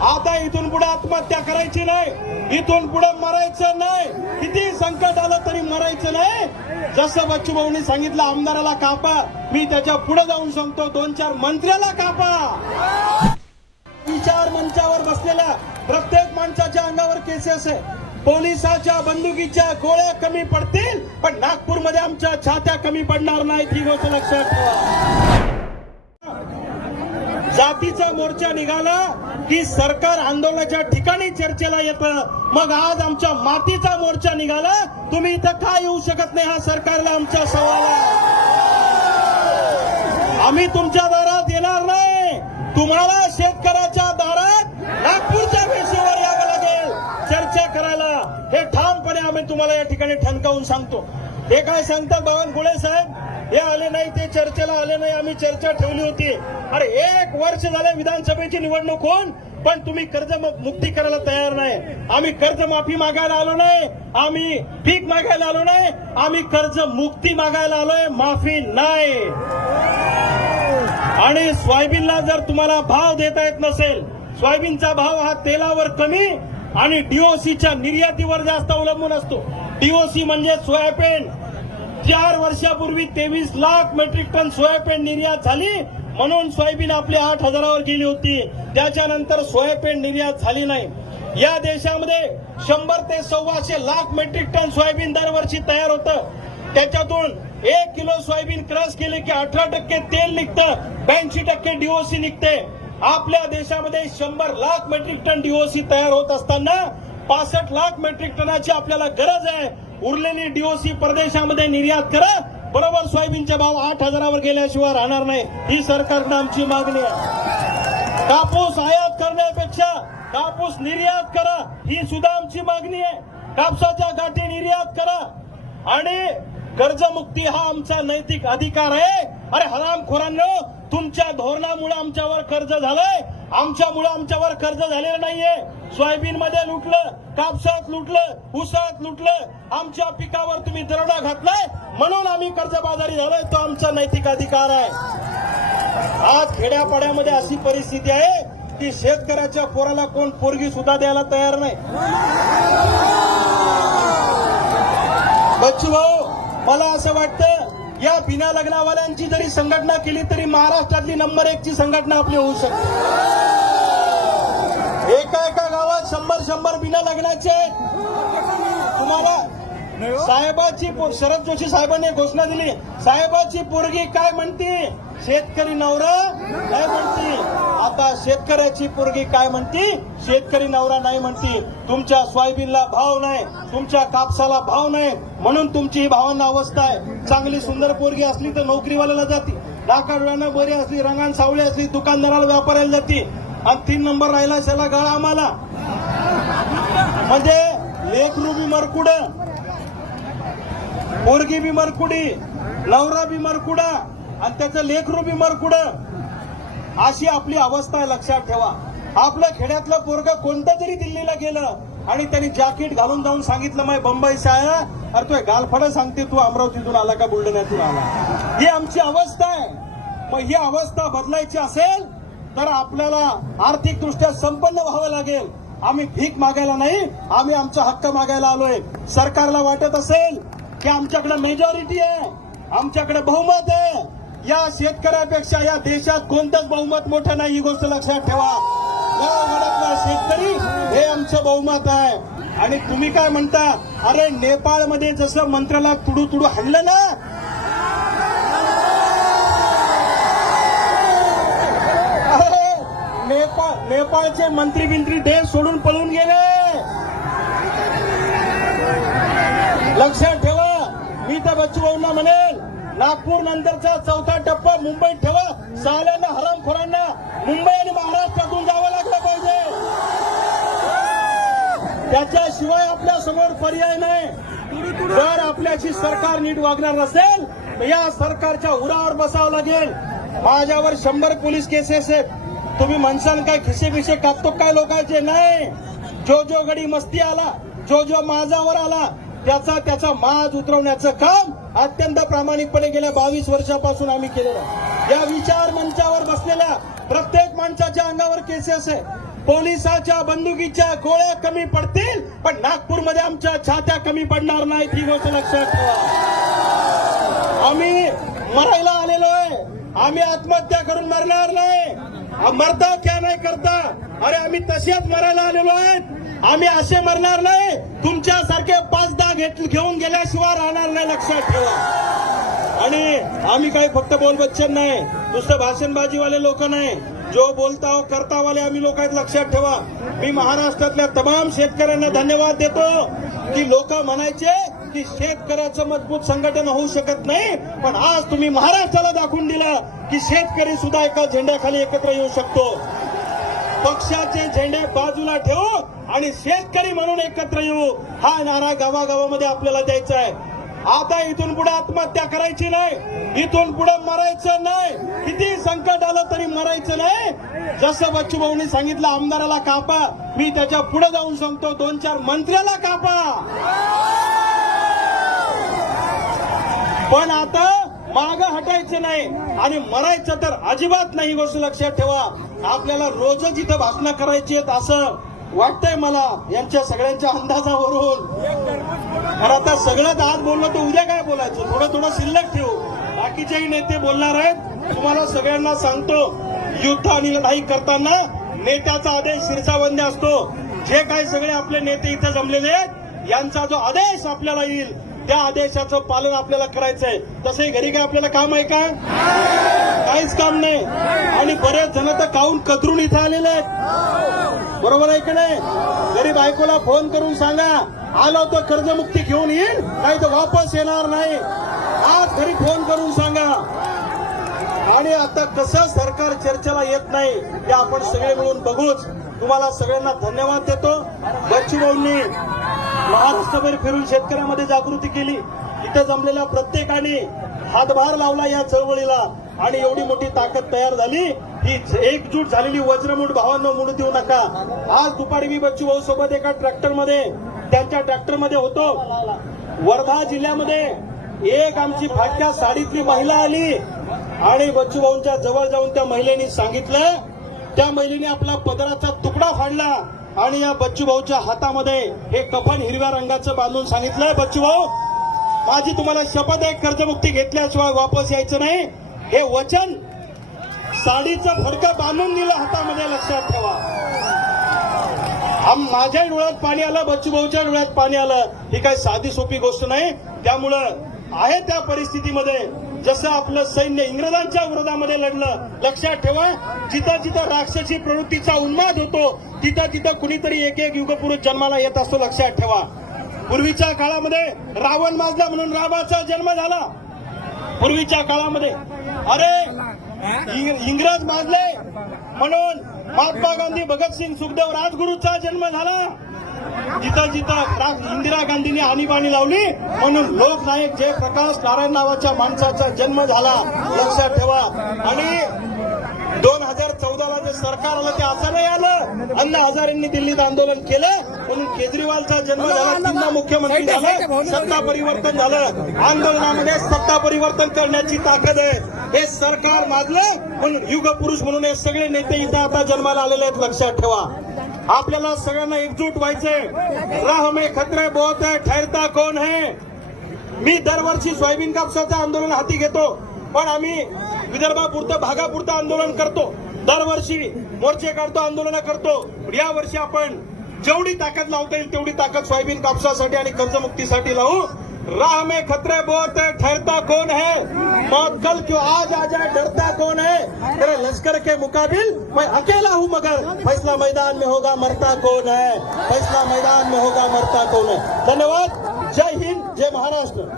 आता इथून पुढे आत्महत्या करायची नाही. इथून पुढे मरायचं नाही. किती संकट आलं तरी मरायचं नाही. जसं बच्चूभाऊनी सांगितलं आमदाराला कापा. मी त्याच्या पुढे जाऊन सांगतो दोन चार मंत्र्याला कापा. विचार मंचावर बसलेल्या प्रत्येक माणसाच्या अंगावर केसेस आहे. पोलिसाच्या बंदुकीच्या गोळ्या कमी पडतील पण नागपूरमध्ये आमच्या छात्या कमी पडणार नाहीत ही गोष्ट लक्षात ठेवा. जातीचा मोर्चा निघाला. की सरकार आंदोलनाच्या ठिकाणी चर्चेला येतं. मग आज आमच्या मातीचा मोर्चा निघाला. तुम्ही इथं का येऊ शकत नाही? हा सरकारला आमचा सवाल आहे. आम्ही तुमच्या दारात येणार नाही. तुम्हाला शेतकऱ्याच्या दारात नागपूरच्या वेशीवर यावं लागेल. चर्चा करायला. हे ठामपणे आम्ही तुम्हाला या ठिकाणी ठणकावून सांगतो. हे काय सांगतात बावनकुळे साहेब? हे आले नाही ते चर्चेला आले नाही. आम्ही चर्चा ठेवली होती. अरे एक वर्ष झाले विधानसभेची निवडणूक होऊन पण तुम्ही कर्ज मुक्ती करायला तयार नाही. आम्ही कर्ज माफी मागायला आलो नाही. आम्ही पीक मागायला आलो नाही. आम्ही कर्ज मुक्ती मागायला आलोय माफी नाही. आणि सोयाबीनला जर तुम्हाला भाव देता येत नसेल सोयाबीनचा भाव हा तेलावर कमी आणि डीओसीच्या निर्यातीवर जास्त अवलंबून असतो. डीओसी म्हणजे सोयाबीन. चार वर्षापूर्वी तेवीस लाख मेट्रिक टन सोयाबीन निर्यात झाली. म्हणून सोयाबीन आपली आठ हजारावर गेली होती. त्याच्यानंतर सोयाबीन निर्यात झाली नाही. या देशामध्ये शंभर ते सव्वाशे लाख मेट्रिक टन सोयाबीन दरवर्षी तयार होतं. त्याच्यातून एक किलो सोयाबीन क्रश केले की अठरा टक्के तेल निघतं. ब्याऐंशी टक्के डीओसी निघते. आपल्या देशामध्ये शंभर लाख मेट्रिक टन डीओसी तयार होत असताना पासष्ट लाख मेट्रिक टनाची आपल्याला गरज आहे. उरलेली डीओसी परदेशामध्ये निर्यात करा बरोबर सोयाबीनचे भाव आठ हजारावर गेल्याशिवाय राहणार नाही. ही सरकारनं आमची मागणी आहे. कापूस आयात करण्यापेक्षा कापूस निर्यात करा ही सुद्धा आमची मागणी आहे. कापसाच्या गाठी निर्यात करा. आणि कर्जमुक्ती हा आमचा नैतिक अधिकार आहे. अरे हरामखोरांनो तुमच्या धोरणामुळे आमच्यावर कर्ज झालंय. आमच्यामुळे आमच्यावर कर्ज झालेलं नाहीये. सोयाबीन मध्ये लुटलं कापसात लुटलं उसात लुटलं आमच्या पिकावर तुम्ही दरोडा घातलाय. म्हणून आम्ही कर्जबाजारी झालोय तो आमचा नैतिक अधिकार आहे. आज खेड्यापाड्यामध्ये अशी परिस्थिती आहे की शेतकऱ्याच्या पोराला कोण पोरगी सुद्धा द्यायला तयार नाही. बच्चू भाऊ मला असं वाटतं या बिना लग्नावाल्यांची जरी संघटना केली तरी महाराष्ट्रातली नंबर एक ची संघटना आपली होऊ शकते एका एका गावात शंभर शंभर बिना लग्नाचे आहेत. तुम्हाला हो? साहेबाची पो- शरद जोशी साहेबांनी घोषणा दिली. साहेबाची पोरगी काय म्हणते? शेतकरी नवरा काय म्हणते. आता शेतकऱ्याची पोरगी काय म्हणते? शेतकरी नवरा नाही म्हणते. तुमच्या सोयाबीनला भाव नाही तुमच्या कापसाला भाव नाही. म्हणून तुमची ही भावांना अवस्था आहे. चांगली सुंदर पोरगी असली तर नोकरीवाल्याला जाते. डाकाडव्यानं बरी असली रंगान सावळी असली दुकानदाराला व्यापाऱ्याला जाते. आणि तीन नंबर राहिला त्याला गळा आम्हाला. म्हणजे लेख रुबी मरकुड. पोरगी बी मरकुडी नवरा बी मरकुडा आणि त्याचं लेखरू बी मरकुड. अशी आपली अवस्था आहे लक्षात ठेवा. आपलं खेड्यातलं पोरग कोणतं जरी दिल्लीला गेलं आणि त्यांनी जॅकेट घालून जाऊन सांगितलं माय बंबई साया अरे तो गालफडं सांगते तू अमरावतीतून आला का बुलढाण्यातून आला? ही आमची अवस्था आहे. मग ही अवस्था बदलायची असेल तर आपल्याला आर्थिकदृष्ट्या संपन्न व्हावं लागेल. आम्ही भीक मागायला नाही आम्ही आमचा हक्क मागायला आलोय. सरकारला वाटत असेल की आमच्याकडे मेजॉरिटी आहे. आमच्याकडे बहुमत आहे. या शेतकऱ्यापेक्षा या देशात कोणतंच बहुमत मोठं नाही ही गोष्ट लक्षात ठेवा. शेतकरी हे आमचं बहुमत आहे. आणि तुम्ही काय म्हणता? अरे नेपाळमध्ये जसं मंत्र्याला तुडू तुडू हल्लं ना अरे नेपाळ नेपाळचे मंत्री बिंत्री देश सोडून पळून गेले. लक्षात ठेवा. मी त्या बच्चूभाऊंना म्हणेल नागपूर नंतरचा चौथा टप्पा मुंबईत ठेवा. साल्यांना हरामखोरांना मुंबई आणि महाराष्ट्रातून जावं लागलं पाहिजे. त्याच्याशिवाय आपल्यासमोर पर्याय नाही. जर आपल्याशी सरकार नीट वागणार नसेल तर या सरकारच्या उरावर बसावं लागेल. माझ्यावर शंभर पोलीस केसेस आहेत तुम्ही म्हणसाल काय खिसे खिसे कापतो काय लोकांचे? नाही. जो जो गडी मस्ती आला जो जो माझावर आला त्याचा त्याचा माज उतरवण्याचं काम अत्यंत प्रामाणिकपणे गेल्या बावीस वर्षापासून आम्ही केलेलं आहे. या विचार मंचावर बसलेल्या प्रत्येक माणसाच्या अंगावर केसेस आहे. पोलिसाच्या बंदुकीच्या गोळ्या कमी पडतील पण नागपूरमध्ये आमच्या छात्या कमी पडणार नाहीत ही गोष्ट लक्षात ठेवा. आम्ही मरायला आलेलो आहे. आम्ही आत्महत्या करून मरणार नाही. मरता क्या नाही करता? अरे आम्ही तसेच मरायला आलेलो आहेत. आम्ही असे मरणार नाही. तुमच्यासारखे पाच दहा घेत घेऊन गेल्याशिवाय राहणार नाही लक्षात ठेवा. आणि आम्ही काही फक्त बोलबच्चन नाही. नुसतं भाषणबाजीवाले लोक नाही. जो बोलता हो करता वाले आम्ही लोक आहेत लक्षात ठेवा. मी महाराष्ट्रातल्या तमाम शेतकऱ्यांना धन्यवाद देतो. की लोक म्हणायचे की शेतकऱ्याचं मजबूत संघटन होऊ शकत नाही पण आज तुम्ही महाराष्ट्राला दाखवून दिलं की शेतकरी सुद्धा एका झेंड्याखाली एकत्र येऊ शकतो. पक्षाचे झेंडे बाजूला ठेवू आणि शेतकरी म्हणून एकत्र येऊ हा नारा गावागावामध्ये आपल्याला द्यायचा आहे. आता इथून पुढे आत्महत्या करायची नाही इथून पुढे मरायचं नाही. किती संकट आलं तरी मरायचं नाही. जसं बच्चू भाऊनी सांगितलं आमदाराला कापा मी त्याच्या पुढे जाऊन सांगतो दोन चार मंत्र्याला कापा. पण आता माग हटायचं नाही आणि मरायचं तर अजिबात नाही गोष्ट लक्षात ठेवा. आपल्याला रोजच इथं भाषणं करायची आहेत असं वाटतंय मला यांच्या सगळ्यांच्या अंदाजावरून. तर आता सगळं आज बोललं तर उद्या काय बोलायचं? थोडं थोडं शिल्लक ठेवू. बाकीचेही नेते बोलणार आहेत. तुम्हाला सगळ्यांना सांगतो युद्ध आणि लढाई करताना नेत्याचा आदेश शिरसाबंदी असतो. जे काही सगळे आपले नेते इथं जमलेले आहेत यांचा जो आदेश आपल्याला येईल त्या आदेशाचं पालन आपल्याला करायचंय. तसंही घरी काय आपल्याला काम आहे का? काहीच काम नाही. आणि बरेच जण तर काऊन कतरून इथं आलेले आहेत? बरोबर आहे की नाही? गरीब बायकोला फोन करून सांगा आलो तर कर्जमुक्ती घेऊन येईल नाही तर वापस येणार नाही. आज घरी फोन करून सांगा. आणि आता कसं सरकार चर्चेला येत नाही ते आपण सगळे मिळून बघूच. तुम्हाला सगळ्यांना धन्यवाद देतो. बच्चूभाऊंनी महाराष्ट्रभर फिरून शेतकऱ्यामध्ये जागृती केली. इथं जमलेल्या प्रत्येकाने हातभार लावला या चळवळीला आणि एवढी मोठी ताकद तयार झाली. ही एकजूट झालेली वज्रमूठ भावांना मुडू देऊ नका. आज दुपारी मी बच्चू भाऊ सोबत एका ट्रॅक्टरमध्ये त्यांच्या ट्रॅक्टरमध्ये होतो. वर्धा जिल्ह्यामध्ये एक आमची फाटक्या साडीतली महिला आली आणि बच्चूभाऊंच्या जवळ जाऊन त्या महिलेने सांगितलं त्या महिलेने आपला पदराचा तुकडा फाडला आणि या बच्चू भाऊच्या हातामध्ये हे कफन हिरव्या रंगाचं बांधून सांगितलं बच्चू भाऊ माझी तुम्हाला शपथ आहे कर्जमुक्ती घेतल्याशिवाय वापस यायचं नाही. हे वचन साडीचं फडकं बांधून दिलं हातामध्ये लक्षात ठेवा. माझ्या डोळ्यात पाणी आलं बच्चू भाऊच्या डोळ्यात पाणी आलं. ही काही साधी सोपी गोष्ट नाही. त्यामुळं आहे त्या परिस्थितीमध्ये जसं आपलं सैन्य इंग्रजांच्या विरोधामध्ये लढलं लक्षात ठेवा जिथं जिथं राक्षसी प्रवृत्तीचा उन्माद होतो तिथं तिथं कुणीतरी एक एक युगपुरुष जन्माला येत असतो लक्षात ठेवा. पूर्वीच्या काळामध्ये रावण माजला म्हणून रामाचा जन्म झाला. पूर्वीच्या काळामध्ये. अरे इंग्रज माजले म्हणून महात्मा गांधी भगतसिंग सुखदेव राजगुरूचा जन्म झाला. जिथं जिथं इंदिरा गांधींनी आणीबाणी लावली म्हणून लोकनायक जयप्रकाश नारायण नावाच्या माणसाचा जन्म झाला. लक्षात ठेवा. आणि दोन हजार चौदाला जे सरकार आलं ते असं नाही आलं. अण्णा हजारेंनी दिल्लीत आंदोलन केलं म्हणून केजरीवालचा जन्म झाला तीनदा मुख्यमंत्री झालं सत्ता परिवर्तन झालं. आंदोलनामध्ये सत्ता परिवर्तन करण्याची ताकद आहे. हे सरकार माजलं म्हणून युग पुरुष म्हणून हे सगळे नेते इथं आता जन्माला आलेले आहेत लक्षात ठेवा. आपल्याला सगळ्यांना एकजूट व्हायचंय. राह में खतरे बहुत है ठहरता कोण है? मी दरवर्षी सोयाबीन कापसाचं आंदोलन हाती घेतो पण आम्ही विदर्भापुरतं भागापुरतं आंदोलन करतो. दरवर्षी मोर्चे काढतो आंदोलन करतो. या वर्षी आपण जेवढी ताकद लावता येईल तेवढी ताकद सोयाबीन कापसासाठी आणि कर्जमुक्तीसाठी लावू. राह में खतरे बहुत है, ठहरता कौन है? मौत कल क्यों आज आ जाए, डरता कौन है? तेरे लश्कर के मुकाबिल मैं अकेला हूँ, मगर फैसला मैदान में होगा, मरता कौन है? फैसला मैदान में होगा, मरता कौन है? धन्यवाद। जय हिंद, जय महाराष्ट्र।